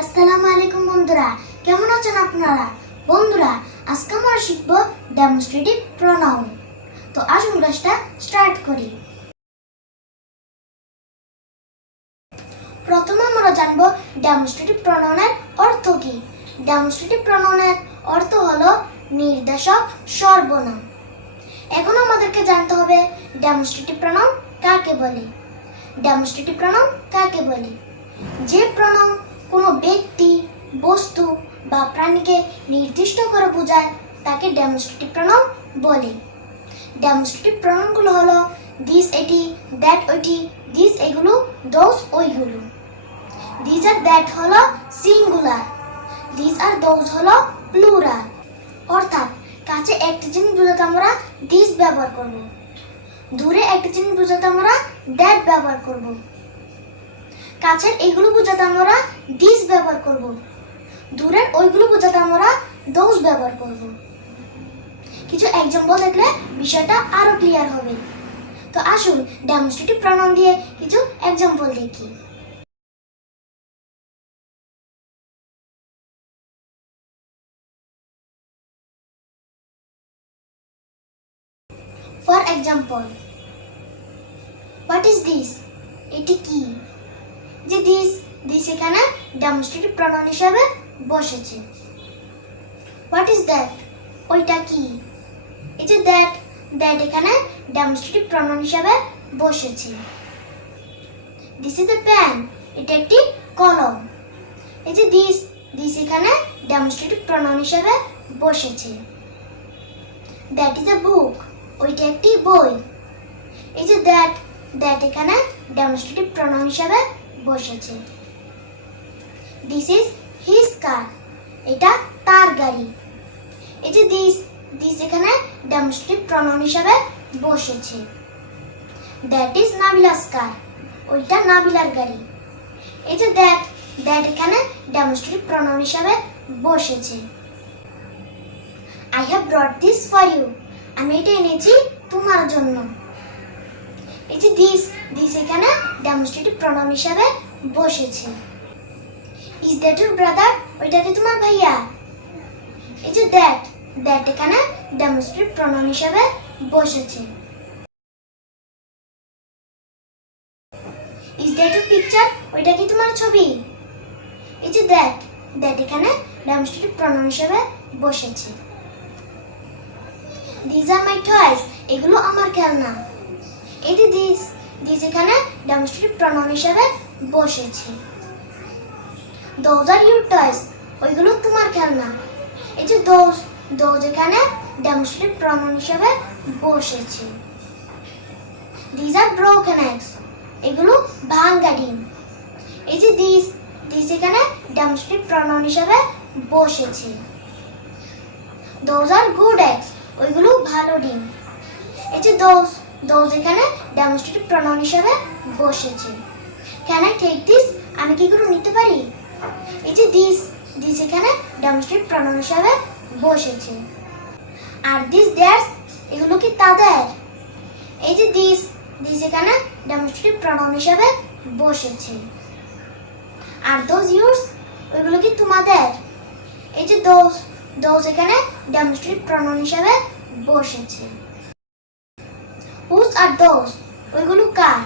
আসসালামু আলাইকুম বন্ধুরা, কেমন আছেন আপনারা? বন্ধুরা, আজকে আমরা শিখব ডেমনস্ট্রেটিভ প্রোনাউন তো আসুন ক্লাসটা স্টার্ট করি। প্রথমে আমরা জানব ডেমনস্ট্রেটিভ প্রোনাউনের অর্থ কি। ডেমনস্ট্রেটিভ প্রোনাউনের অর্থ হলো নির্দেশক সর্বনাম। এখন আমাদেরকে জানতে হবে ডেমনস্ট্রেটিভ প্রোনাউন কাকে বলে। ডেমনস্ট্রেটিভ প্রোনাউন কাকে বলে? যে প্রণাম কোনো ব্যক্তি, বস্তু বা প্রাণীকে নির্দিষ্ট করে বোঝায়, তাকে ডেমনস্ট্রেটিভ প্রণাম বলে। ডেমনস্ট্রেটিভ প্রণামগুলো হলো দিস এটি দ্যাট ওইটি দিস এগুলো দোস ওইগুলো। দিস আর দ্যাট হলো সিঙ্গুলার দিস আর দোজ হলো প্লুরাল অর্থাৎ, কাছে একটা জিনিস বোঝাতে আমরা দিস ব্যবহার করব। দূরে একটা জিনিস বোঝাতে আমরা দ্যাট ব্যবহার করব। কাছের এইগুলো বোঝাতে আমরা দিস ব্যবহার করব। দূরের ওইগুলো বোঝাতে আমরা দোষ ব্যবহার করব। কিছু এক্সাম্পল দেখলে বিষয়টা আরও ক্লিয়ার হবে। তো আসুন ডেমনস্ট্রেটিভ প্রণাম দিয়ে কিছু এক্সাম্পল দেখি। For example what is this এটি কি? যে দিস দিস এখানে ডেমনস্ট্রেটিভ প্রনাউন হিসাবে বসেছে। হোয়াট ইজ দ্যাট ওইটা কি? এই যে দ্যাট দ্যাট এখানে ডেমনস্ট্রেটিভ প্রনাউন হিসাবে বসেছে। দিস ইজ এ প্যান এটা একটি কলম। এই যে দিস দিস এখানে ডেমনস্ট্রেটিভ প্রনাউন হিসাবে বসেছে। দ্যাট ইজ এ বুক ওইটা একটি বই। এই যে দ্যাট দ্যাট এখানে ডেমনস্ট্রেটিভ প্রনাউন হিসাবে বসেছে। দিস ইজ হিজ কার এটা তার গাড়ি। এই যে দিস দিস এখানে ডেমনস্ট্রেটিভ প্রনাউন হিসাবে বসেছে। দ্যাট ইজ নাবিলাস কার ওইটা নাবিলার গাড়ি। এই যে দ্যাট দ্যাট এখানে ডেমনস্ট্রেটিভ প্রনাউন হিসাবে বসেছে। I have brought this for you আমি এটা এনেছি তোমার জন্য। এই যে দিস দিস এখানে ডেমনস্ট্রেটিভ প্রোনাউন হিসাবে বসেছে। ইজ দ্যাট ইউর ব্রাদার ওইটা কি তোমার ভাইয়া? এই যে দ্যাট দ্যাট এখানে ডেমনস্ট্রেটিভ প্রোনাউন হিসাবে বসেছে। ইজ দ্যাট ইউর পিকচার ওইটা কি তোমার ছবি? এই যে দ্যাট দ্যাট এখানে ডেমনস্ট্রেটিভ প্রোনাউন হিসাবে বসেছে। দিস আর মাই টয়েস এগুলো আমার খেলনা। যে দিস দিস এখানে ডেমনস্ট্রেটিভ প্রনাউন হিসাবে বসেছে। দোজ আর ইউর টয়েস ওইগুলো তোমার খেলনা। এই যে দোজ দোজ এখানে ডেমনস্ট্রেটিভ প্রনাউন হিসাবে বসেছে। দিস আর ব্রোকেন এগস এগুলো ভাঙ্গা ডিম। এই যে দিস দিস এখানে ডেমনস্ট্রেটিভ প্রনাউন হিসাবে বসেছে। দোজ আর গুড এগস ওইগুলো ভালো ডিম। এই যে দোজ দোজ এখানে ডেমনস্ট্রেটিভ প্রনাউন হিসাবে বসেছে। ক্যান আই টেক দিস আমি কি করে নিতে পারি? এই যে দিস দিস এখানে ডেমনস্ট্রেটিভ প্রনাউন হিসাবে বসেছে। আর দিস দ্যাটস এগুলো কি তাদের? এই যে দিস দিস এখানে ডেমনস্ট্রেটিভ প্রনাউন হিসাবে বসেছে। আর দোজ ইউর্স ওইগুলো কি তোমাদের? এই যে দোজ দোজ এখানে ডেমনস্ট্রেটিভ প্রনাউন হিসাবে বসেছে। আর দোজ ওইগুলো কার?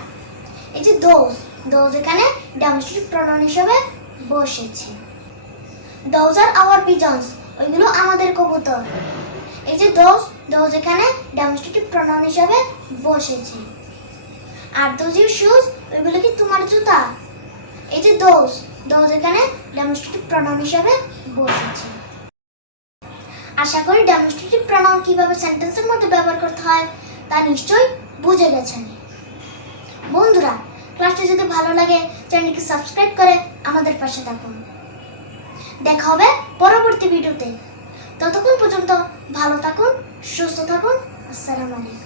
এই যে দোজ দোজ এখানে ডেমনস্ট্রেটিভ প্রনাউন হিসাবে বসেছে। দোজ আর আওয়ার পিজন্স ওইগুলো আমাদের কবুতর। এই যে দোজ দোজ এখানে ডেমনস্ট্রেটিভ প্রনাউন হিসাবে বসেছে। আর দোজ ইউর শুজ ওইগুলো কি তোমার জুতা? এই যে দোজ দোজ এখানে ডেমনস্ট্রেটিভ প্রনাউন হিসাবে বসেছে। আশা করি ডেমনস্ট্রেটিভ প্রনাউন কীভাবে সেন্টেন্সের মধ্যে ব্যবহার করতে হয় তা নিশ্চয়ই বুঝে গেছেন। বন্ধুরা ক্লাসটা যদি ভালো লাগে চ্যানেলকে সাবস্ক্রাইব করে আমাদের পাশে থাকুন। দেখা হবে পরবর্তী ভিডিওতে ততক্ষণ পর্যন্ত ভালো থাকুন, সুস্থ থাকুন। আসসালামু আলাইকুম।